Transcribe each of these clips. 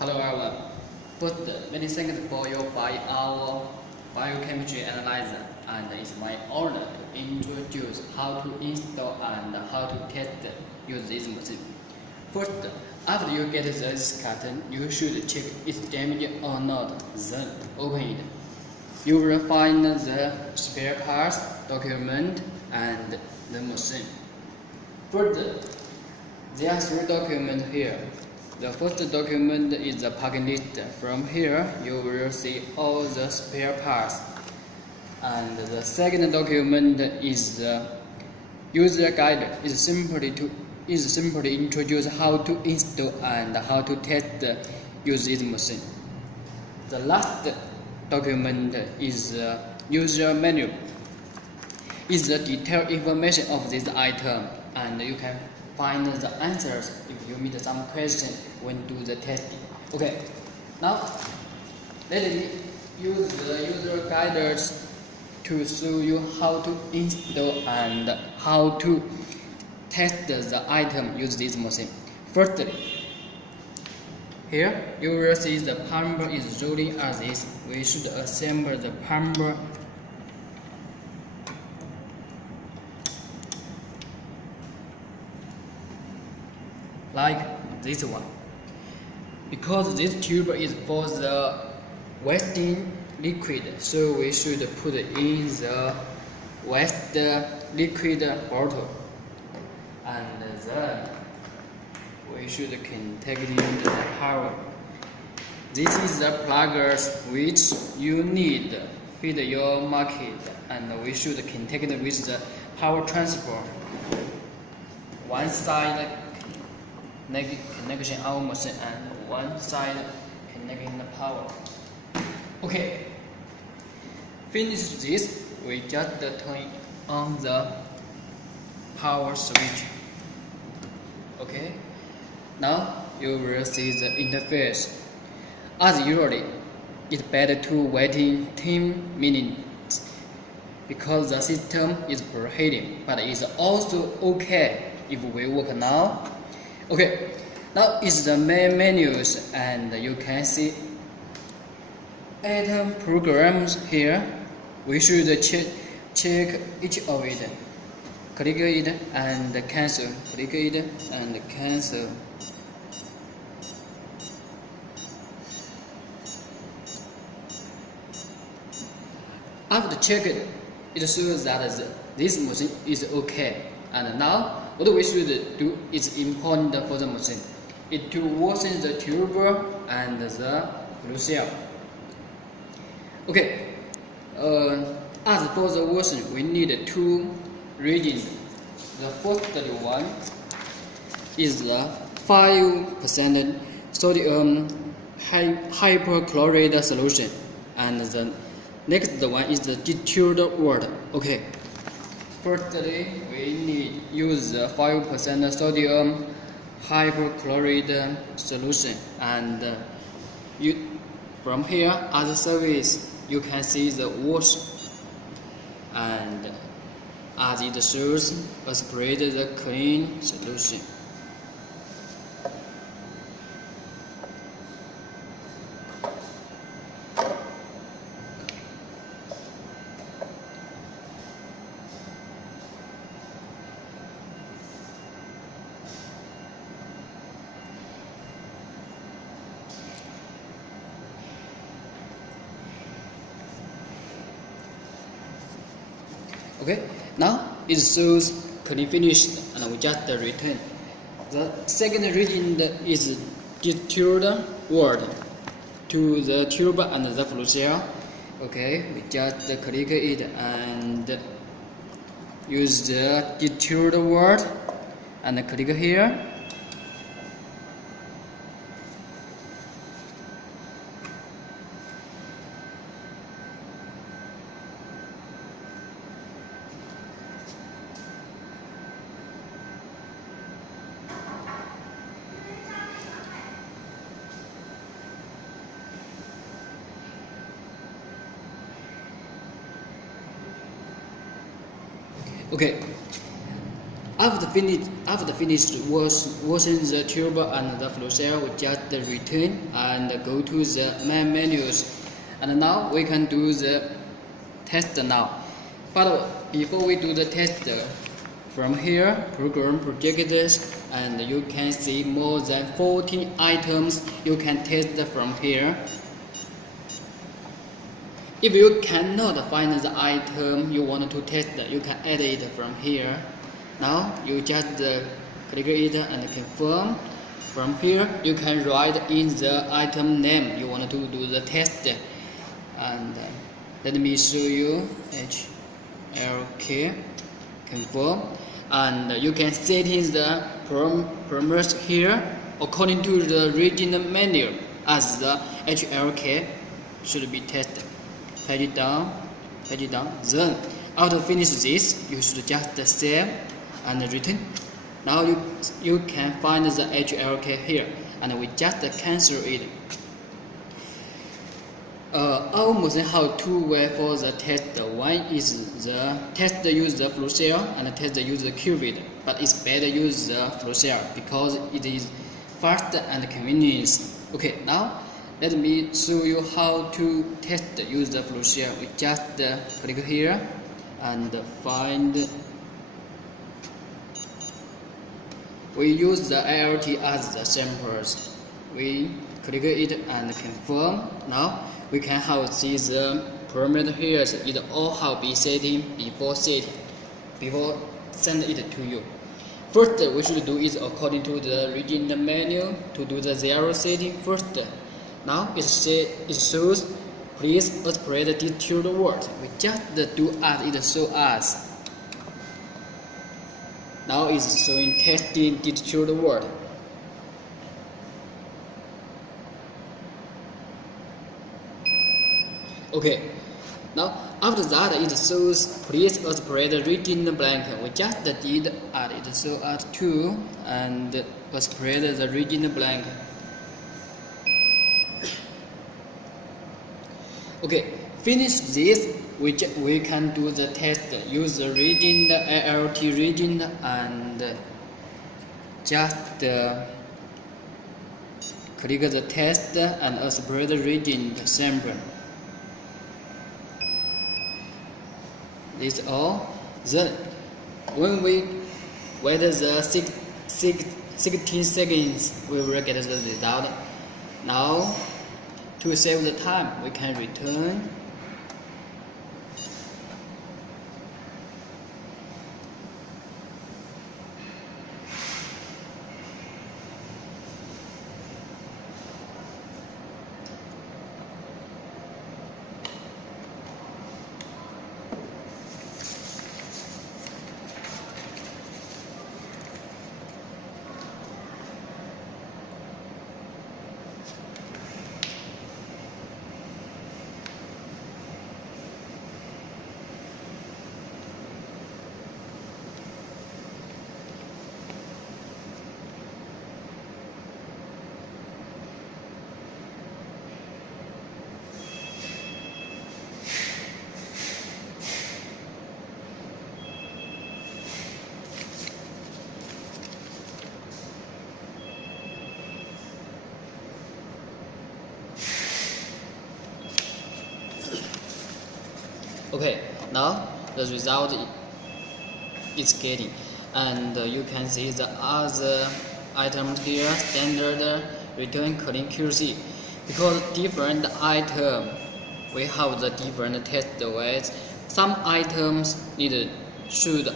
Hello everyone. First, many thanks for your buy our biochemistry analyzer, and it's my honor to introduce how to install and how to test use this machine. First, after you get this carton, you should check it's damaged or not, then open it. You will find the spare parts, document, and the machine. First, there are three documents here. The first document is the packing list. From here, you will see all the spare parts. And the second document is the user guide. Is simply introduce how to install and how to test use this machine. The last document is the user manual. Is the detailed information of this item, and you can find the answers if you meet some question when do the testing. Okay, now let me use the user guides to show you how to install and how to test the item use this machine. Firstly, here you will see the pump is rolling as is. We should assemble the pump like this one. Because this tube is for the wetting liquid, so we should put in the wet liquid bottle, and then we should connect in the power. This is the pluggers which you need fit your market, and we should connect with the power transfer. One side connection our machine and one side connecting the power. Okay, finish this, we just turn on the power switch. Okay, now you will see the interface. As usually, it's better to waiting 10 minutes because the system is preheating, but it's also okay if we work now. Okay, now is the main menus, and you can see item programs here. We should check each of it. Click it and cancel. Click it and cancel. After checking, it shows that this machine is okay. And now, what we should do is important for the machine. It to washing the tube and the flue cell. Okay. As for the washing, we need two reagents. The first one is the 5% sodium hypochlorite solution, and the next one is the distilled water. Okay. Firstly, we need use 5% sodium hypochlorite solution, and from here as a service you can see the wash, and as it shows, spread the clean solution. Okay, now it shows clean finished, and we just return. The second reagent is distilled water to the tube and the flue cell. Okay, we just click it and use the distilled water and click here. Okay, After finished washing the tube and the flow cell, we just return and go to the main menus. And now we can do the test now. But before we do the test, from here, program projectors, and you can see more than 40 items you can test from here. If you cannot find the item you want to test, you can add it from here. Now you just click it and confirm. From here, you can write in the item name you want to do the test. And let me show you HLK, confirm. And you can set in the parameters here according to the regional menu as the HLK should be tested. Page it down. Then after finish this, you should just save and return. Now you can find the HLK here, and we just cancel it. Our machine have two ways for the test. One is the test use the flow cell and test use the qubit, but it's better use the flow cell because it is fast and convenient. Okay, now let me show you how to test use the flow cell. We just click here and find. We use the ALT as the samples. We click it and confirm. Now we can have see the parameter here. It all have been setting before send it to you. First, we should do is according to the regional menu to do the 0 setting first. Now it shows please separate the detailed word. We just do as it shows us. Now it's showing testing detailed word. Okay, now after that it shows please separate the region blank. We just did add it so add 2 and separate the region blank. Okay, finish this. We can do the test. Use the region, the ALT region, and just click the test and separate the region sample. This all. Then when we wait the 16 seconds, we will get the result. Now to save the time, we can return. Okay, now the result is getting, and you can see the other items here, standard, return, clean, QC. Because different item, we have the different test ways. Some items should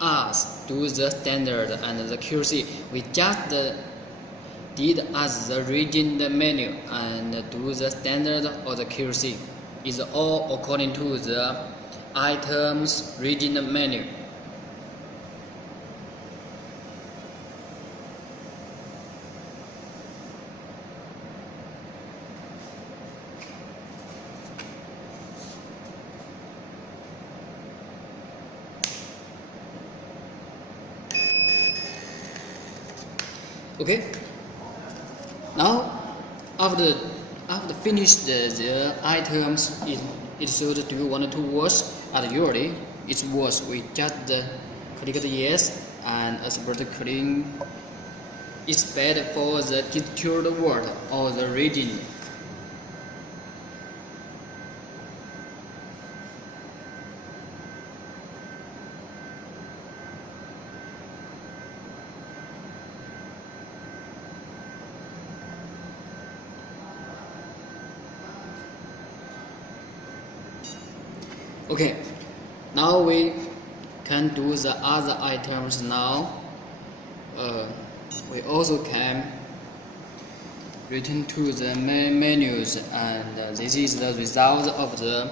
us do the standard and the QC. We just did as the region menu and do the standard or the QC. Is all according to the items regional menu. Okay. Now after finish the items, it shows do you want to wash, and usually it's wash. We just click the yes and expert clean is bad for the distilled water or the reagent. Okay, now we can do the other items now. We also can return to the menus, and this is the result of the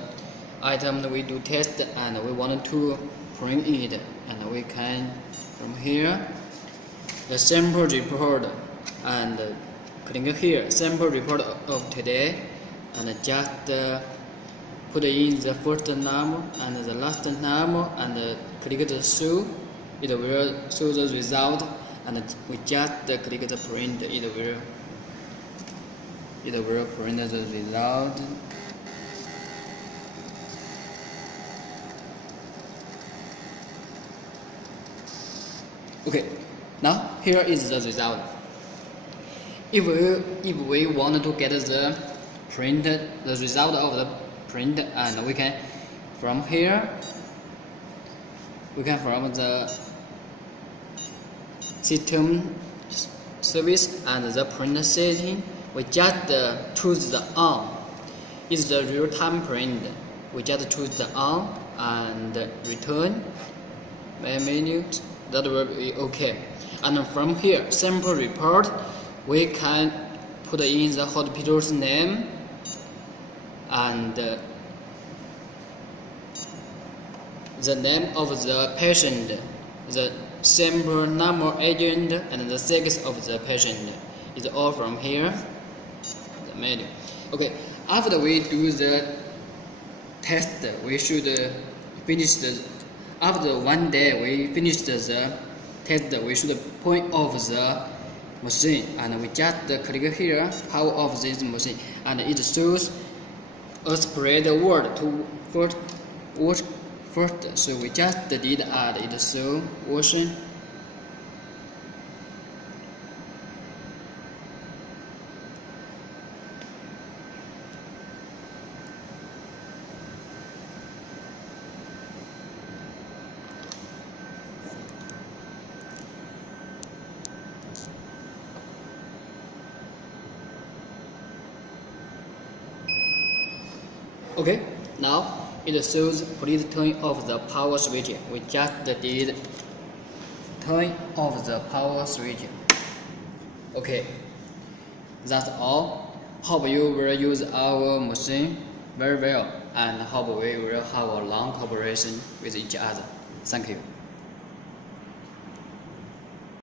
item that we do test, and we want to print it, and we can from here the sample report, and click here sample report of today, and just put in the first number and the last number, and click the show. It will show the result, and we just click the print. It will print the result. Okay, now here is the result. If we want to get the result of the print, and we can from here, from the system service and the print setting, we just choose the on. It's the real-time print. We just choose the on and return main menu. That will be okay. And from here, sample report, we can put in the hospital's name and the name of the patient, the sample number agent, and the sex of the patient. Is all from here, the menu. Okay, after we do the test, we should finish after 1 day we finish the test, we should point off the machine, and we just click here, power off this machine, and it shows a spread word to first, so we just did add it so version. Okay, now it shows please turn off the power switch. We just did turn off the power switch. Okay, that's all. Hope you will use our machine very well, and hope we will have a long cooperation with each other. Thank you.